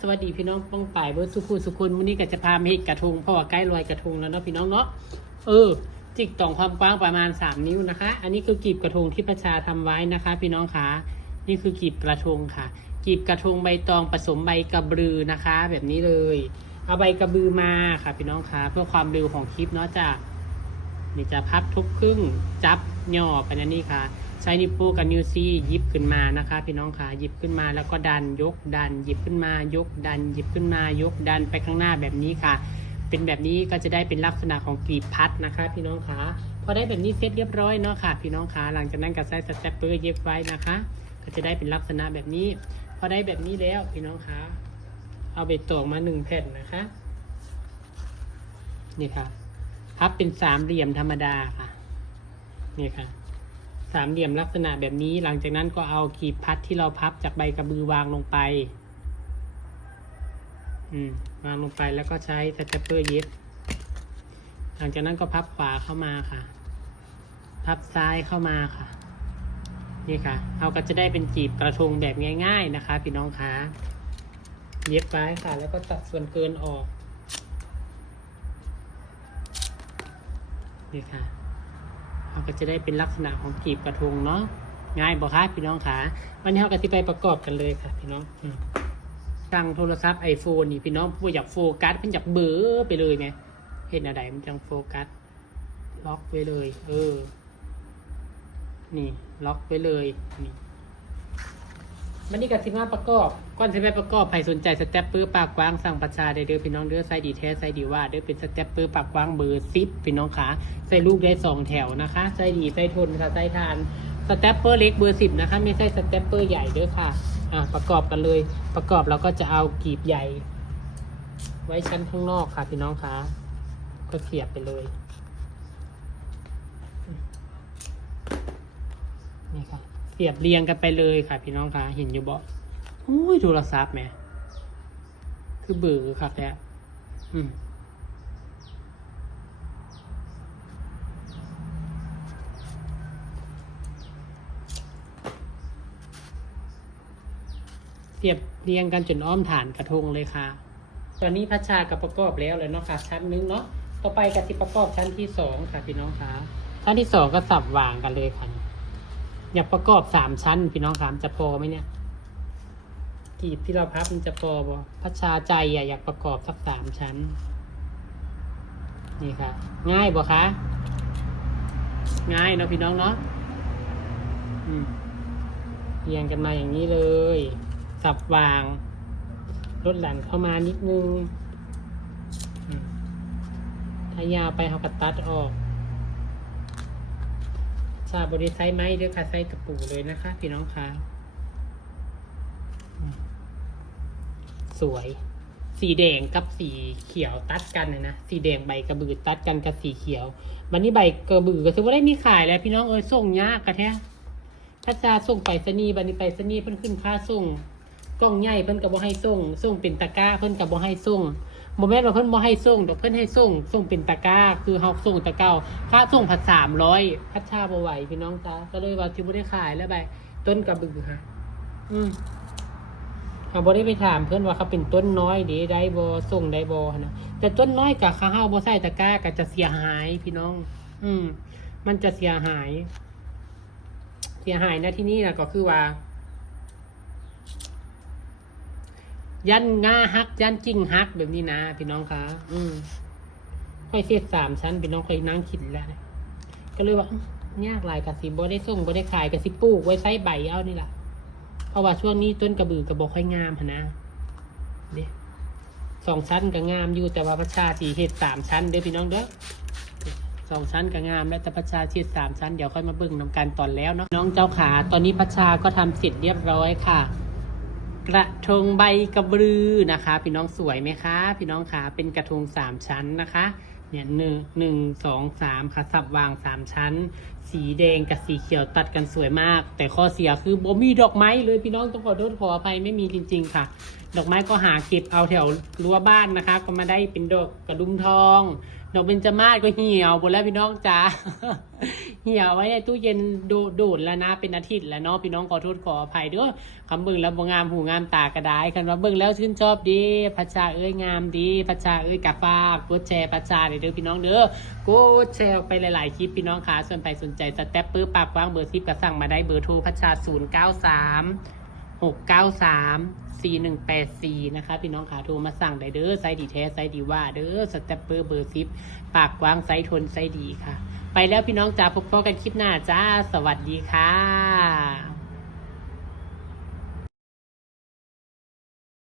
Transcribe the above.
สวัสดีพี่น้องป้องป่ายเบิร์ดสุขุสุขุนวันนี้ก็จะพามาเฮ็ดกระทงเพราะว่าใกล้ลอยกระทงแล้วเนาะพี่น้องเนาะจิกต่องความกว้างประมาณ3 นิ้วนะคะอันนี้คือกีบกระทงที่ประชาทำไว้นะคะพี่น้องคะนี่คือกีบกระทงค่ะกีบกระทงใบตองผสมใบกระบือนะคะ แบบนี้เลยเอาใบกระบือมาค่ะพี่น้องคะเพื่อความเร็วของคลิปเนาะจ้ะนี่จะพับทุบครึ่งจับย่อไปนั่นนี่ค่ะใช้นิ้วโป้งกับนิ้วซี่หยิบขึ้นมานะคะพี่น้องค่ะหยิบขึ้นมาแล้วก็ดันยกดันหยิบขึ้นมายกดันหยิบขึ้นมายกดันไปข้างหน้าแบบนี้ค่ะเป็นแบบนี้ก็จะได้เป็นลักษณะของกลีบพัดนะคะพี่น้องค่ะพอได้แบบนี้เสร็จเรียบร้อยเนาะค่ะพี่น้องค่ะหลังจากนั้นก็ใช้สแตปเปอร์เย็บไว้นะคะก็จะได้เป็นลักษณะแบบนี้พอได้แบบนี้แล้วพี่น้องค่ะเอาใบตองมา1 แผ่นนะคะนี่ค่ะพับเป็น3 เหลี่ยมธรรมดาค่ะนี่ค่ะ3 เหลี่ยมลักษณะแบบนี้หลังจากนั้นก็เอากลีบพัดที่เราพับจากใบกระบือวางลงไปวางลงไปแล้วก็ใช้สแตปเปอร์เย็บหลังจากนั้นก็พับขวาเข้ามาค่ะพับซ้ายเข้ามาค่ะนี่ค่ะเราก็จะได้เป็นกลีบกระทงแบบง่ายๆนะคะพี่น้องคะเย็บไว้ค่ะแล้วก็ตัดส่วนเกินออกนี่ค่ะเราก็จะได้เป็นลักษณะของกลีบกระทงเนาะง่ายบ่คะพี่น้องคะวันนี้เราก็จะไปประกอบกันเลยค่ะพี่น้องตั้งโทรศัพท์ iPhone นี่พี่น้องผู้อยากโฟกัสเพิ่นอยากเบลอไปเลยไหมเห็นอะไรมันจังโฟกัสล็อกไว้เลยนี่ล็อกไว้เลยนี่วันนี้ก็สิมาประกอบก่อนสิไปประกอบใครสนใจสแตปเปอร์ปากกว้างสั่งประชาได้เด้อพี่น้องเด้อไซส์ดีแท้ไซส์ดีว่าเด้อเป็นสแตปเปอร์ปากกว้างเบอร์10พี่น้องขาใส่ลูกได้2 แถวนะคะไซส์ดีไซส์ทนค่ะไซส์ทานสแตปเปอร์เล็กเบอร์10นะคะไม่ใช่สแตปเปอร์ใหญ่เด้อค่ะประกอบกันเลยประกอบเราก็จะเอากลีบใหญ่ไว้ชั้นข้างนอกค่ะพี่น้องคะก็เสียบไปเลยนี่ค่ะเสียบเรียงกันไปเลยค่ะพี่น้องคะเห็นอยู่บ่โอ้ยโทรศัพท์แม่คือเบื่อค่ะแกเสียบเรียงกันจนอ้อมฐานกระทงเลยค่ะตอนนี้พัชชากับประกอบแล้วเลยเนาะค่ะชั้นนึงเนาะต่อไปกับที่ประกอบชั้นที่2ค่ะพี่น้องคะชั้นที่2ก็สับวางกันเลยค่ะอยากประกอบ3 ชั้นพี่น้องคะจะพอไหมเนี่ยกลีบที่เราพับมันจะพอบ่พัชชาใจอยากประกอบสัก3 ชั้นนี่ค่ะง่ายบ่คะง่ายเนาะพี่น้องเนาะเรียงกันมาอย่างนี้เลยสับวางลดหลั่นเข้ามานิดนึงถ้ายาวไปเขาก็ตัดออกชาบริไซไม้ด้วยค่ะไซตะปูเลยนะคะพี่น้องคะสวยสีแดงกับสีเขียวตัดกันนะสีแดงใบกระบือตัดกันกับสีเขียววันนี้ใบกระบือก็ถือว่าได้มีขายแล้วพี่น้องส่งยากกระแทกถ้าจะส่งไปสนีบันนี้ไปสนีเพิ่นขึ้นค่าส่งกล้องใหญ่เพิ่นก็บ่ให้ส่งเป็นตะกร้าเพิ่นก็บ่ให้ส่งบ่แม่นว่าเพิ่นบ่ให้ส่งดอกเพิ่นให้ส่งเป็นตะกร้าคือเฮาส่งตะเก้าค่าส่งผัด300พัดชาบ่ไหวพี่น้องจ้าก็เลยว่าสิบ่ได้ขายแล้วใบต้นกระบือค่ะเขาบ่ได้ไปถามเพิ่นว่าเขาเป็นต้นน้อยเด้ได้บ่ส่งได้บ่นะแต่ต้นน้อยกับเขาเฮาบ่ใส่ตะกร้าก็จะเสียหายพี่น้องมันจะเสียหายนะที่นี่นะก็คือว่ายันง่าฮักยันจริงฮักแบบนี้นะพี่น้องคะค่อยเสีย3 ชั้นพี่น้องค่อยนั่งคิดแล้วก็เลยว่ายากหลายกะสิบ่ได้ส่งบ่ได้ขายกะสิปลูกไว้ใช้ใบเอานี่แหละเพราะว่าช่วงนี้ต้นกระบือกระบอกค่อยงามหนะเด้2 ชั้นก็งามอยู่แต่ว่าพระชาสีเห็ด3 ชั้นเด้อพี่น้องเด้อ2 ชั้นก็งามและแต่พระชาเห็ด3 ชั้นเดี๋ยวค่อยมาเบิ่งนำกันตอนแล้วเนาะน้องเจ้าขาตอนนี้พระชาก็ทำเสร็จเรียบร้อยค่ะกระทงใบกระบือนะคะพี่น้องสวยไหมคะพี่น้องขาเป็นกระทง3 ชั้นนะคะเนี่ย1 2 3ค่ะสับวาง3 ชั้น สีแดงกับสีเขียวตัดกันสวยมาก แต่ข้อเสียคือบ่มีดอกไม้เลยพี่น้องต้องขอโทษขออภัยไม่มีจริงๆค่ะ ดอกไม้ก็หาเก็บเอาแถวรั้วบ้านนะคะ ก็มาได้เป็นดอกกระดุมทอง ดอกเบญจมาศก็เหี่ยวหมดแล้วพี่น้องจ้า เหี่ยวไว้ในตู้เย็นโดดแล้วนะเป็นอาทิตย์แล้วเนาะพี่น้องขอโทษขออภัยเด้อคำเบิ่งแล้วบ่งามหูงามตากระไดคันว่าเบิ่งแล้วชื่นชอบดีพัชชาเอ้ยงามดีพัชชาเอ้ยกะฟ้ากกดแชร์พัชชาเด้อพี่น้องเด้อกดแชร์ไปหลายๆคลิปพี่น้องค่ะส่วนใครสนใจสแตปเปอร์ปากกว้างเบอร์10ก็สั่งมาได้เบอร์โทรพัชชา093 693 4184นะคะพี่น้องขาโทรมาสั่งได้เด้อไซส์ดีแท้ไซส์ดีว่าเด้อสแตปเปอร์เบอร์10ปากกว้างไซส์ทนไซส์ดีค่ะไปแล้วพี่น้องจ้าพบกันคลิปหน้าจ้าสวัสดีค่ะ